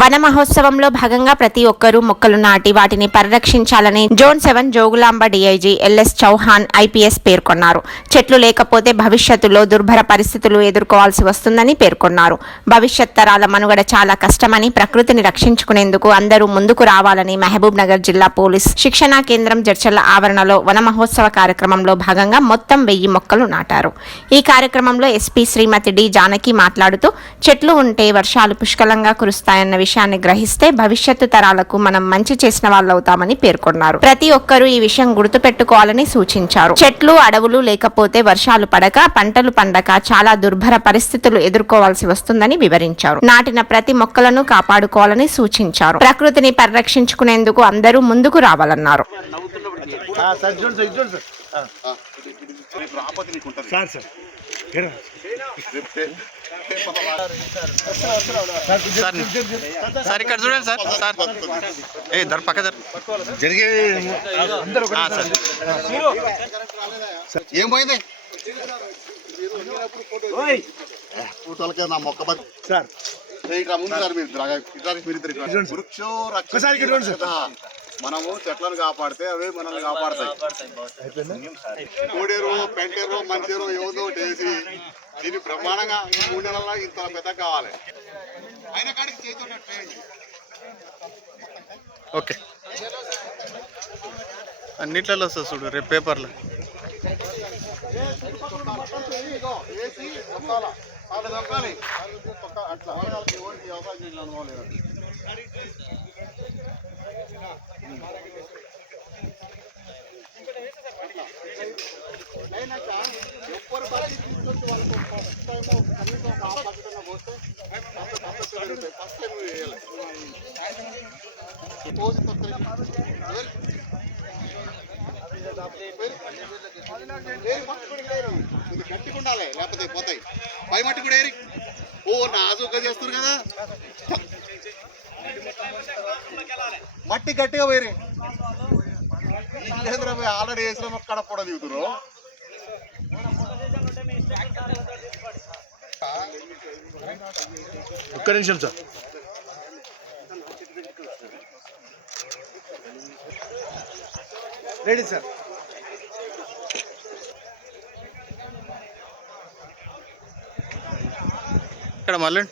వన మహోత్సవంలో భాగంగా ప్రతి ఒక్కరూ మొక్కలు నాటి వాటిని పరిరక్షించాలని zone seven Jogulamba DIG LS Chauhan IPS పేర్కొన్నారు. చెట్లు లేకపోతే భవిష్యత్తులో దుర్భర పరిస్థితులు ఎదుర్కోవాల్సి వస్తుందని పేర్కొన్నారు. భవిష్యత్ తరాల మనుగడ చాలా కష్టమని ప్రకృతిని రక్షించుకునేందుకు అందరూ ముందుకు రావాలని మహబూబ్ నగర్ జిల్లా పోలీస్ శిక్షణా కేంద్రం జడ్చల్ల ఆవరణలో వన మహోత్సవ కార్యక్రమంలో భాగంగా మొత్తం వెయ్యి మొక్కలు నాటారు. ఈ కార్యక్రమంలో ఎస్పీ శ్రీమతి డి జానకి మాట్లాడుతూ చెట్లు ఉంటే వర్షాలు పుష్కలంగా కురుస్తాయన్న విషయాన్ని గ్రహిస్తే భవిష్యత్తు తరాలకు మనం మంచి చేసిన వాళ్ళవుతామని పేర్కొన్నారు. ప్రతి ఒక్కరూ ఈ విషయం గుర్తుపెట్టుకోవాలని సూచించారు. చెట్లు అడవులు లేకపోతే వర్షాలు పడక పంటలు పండక చాలా దుర్భర పరిస్థితులు ఎదుర్కోవాల్సి వస్తుందని వివరించారు. నాటిన ప్రతి మొక్కలను కాపాడుకోవాలని సూచించారు. ప్రకృతిని పరిరక్షించుకునేందుకు అందరూ ముందుకు రావాలన్నారు. ఆ, సార్ సార్. సార్ ఇక్కడ చూడండి సార్ సార్. ఏ దర్ పక్క దర్. జరిగే సార్. ఏం పోయింది? నా మొక్క సార్. ఇట్లా ముందు సార్ మీరు ఇట్లా మీరు ఇద్దరు ఇట్లా. చూడండి సార్. వృక్షో ఒకసారి సార్. మనము చెట్లను కాపాడితే అవే మనల్ని కాపాడతాయి. కోడేరో పెంటేరో మంచేరో ఏదో వేసి దీన్ని బ్రహ్మాండంగా మూడు నెలల్లో ఇంత పెద్ద కావాలి. అయిన కాడికి చేయి. ఓకే. అన్నిట్లలో వస్తుంది చూడు రేపు పేపర్లో. అట్లా ఫస్ట్ టైం కనీసం పోస్తే ఫస్ట్ టైం వేయాలి పోసి మట్టి కూడా ఇది గట్టిగా ఉండాలి లేకపోతే పోతాయి పై మట్టి కూడా ఏరి ఓ నాజుగా చేస్తారు కదా మట్టి గట్టిగా పోయి ఆల్రెడీ వేసిన మొక్క కడపడ దిగుతున్నారు ఒక్క నిమిషం సార్. Ready sir. ఇక్కడ మళ్ళీ